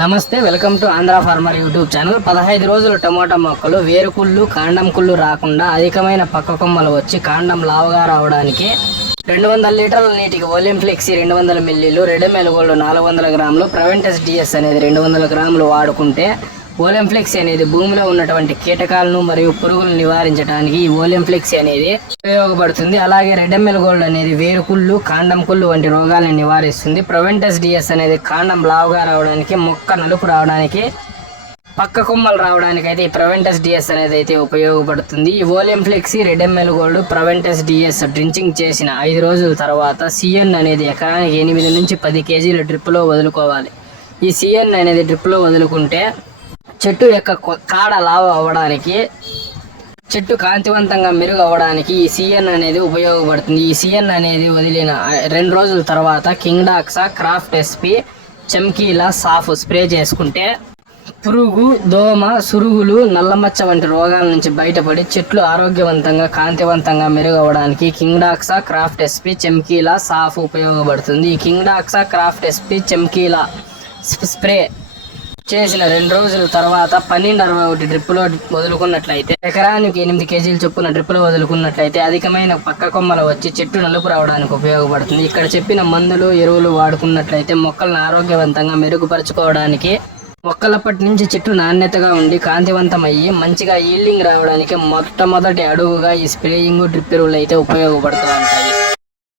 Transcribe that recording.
నమస్తే welcome to Andhra farmer YouTube channel. పదహైదు రోజులు టమోటా మొక్కలు వేరుకుళ్ళు కాండం కుళ్ళు రాకుండా అధికమైన పక్క కొమ్మలు వచ్చి కాండం లావుగా రావడానికి రెండు వందల లీటర్ల నీటికి ఓలియం ఫ్లెక్సీ రెండు వందల మిల్లీలు రెడమెల్ గోల్డ్ నాలుగు వందల గ్రాములు ప్రవెంటస్ డిఎస్ అనేది రెండు వందల గ్రాములు వాడుకుంటే ఓలియం అనేది భూమిలో ఉన్నటువంటి కీటకాలను మరియు పురుగులను నివారించడానికి ఈ ఓలియం అనేది ఉపయోగపడుతుంది. అలాగే రెడెమ్మెల్ గోల్డ్ అనేది వేరుకుళ్ళు కాండం కుళ్ళు వంటి రోగాలను నివారిస్తుంది. ప్రొవెంటస్ డిఎస్ అనేది కాండం లావుగా రావడానికి మొక్క నలుపు రావడానికి పక్క కొమ్మలు రావడానికి అయితే ఈ ప్రవెంటస్ డిఎస్ అనేది అయితే ఉపయోగపడుతుంది. ఈ ఓలియం రెడెమ్మెల్ గోల్డ్ ప్రవెంటస్ డిఎస్ డ్రించింగ్ చేసిన ఐదు రోజుల తర్వాత సిఎన్ అనేది ఎకరానికి ఎనిమిది నుంచి పది కేజీల డ్రిప్లో వదులుకోవాలి. ఈ సిఎన్ అనేది డ్రిప్లో వదులుకుంటే చెట్టు యొక్క కాడ లావు అవ్వడానికి చెట్టు కాంతివంతంగా మెరుగు అవ్వడానికి ఈ సిఎన్ అనేది ఉపయోగపడుతుంది. ఈ సిఎన్ అనేది వదిలిన రెండు రోజుల తర్వాత కింగ్డాక్సా క్రాఫ్ట్ ఎస్పి చమ్కీలా సాఫ్ స్ప్రే చేసుకుంటే పురుగు దోమ సురుగులు నల్లమచ్చ వంటి రోగాల నుంచి బయటపడి చెట్లు ఆరోగ్యవంతంగా కాంతివంతంగా మెరుగు కింగ్డాక్సా క్రాఫ్ట్ ఎస్పి చెమ్కీలా సాఫ్ ఉపయోగపడుతుంది. ఈ కింగ్డాక్సా క్రాఫ్ట్ ఎస్పి చెమ్కీలా స్ప్రే చేసిన రెండు రోజుల తర్వాత పన్నెండు అరవై ఒకటి డ్రిప్పులో వదులుకున్నట్లయితే ఎకరానికి ఎనిమిది కేజీలు చొప్పున డ్రిప్పులో వదులుకున్నట్లయితే అధికమైన పక్క కొమ్మలు వచ్చి చెట్టు నలుపు రావడానికి ఉపయోగపడుతుంది. ఇక్కడ చెప్పిన మందులు ఎరువులు వాడుకున్నట్లయితే మొక్కలను ఆరోగ్యవంతంగా మెరుగుపరుచుకోవడానికి మొక్కలప్పటి నుంచి చెట్టు నాణ్యతగా ఉండి కాంతివంతమయ్యి మంచిగా ఈల్డింగ్ రావడానికి మొట్టమొదటి అడుగుగా ఈ స్ప్రేయింగ్ డ్రిప్ ఎరువులు అయితే ఉపయోగపడుతూ ఉంటాయి.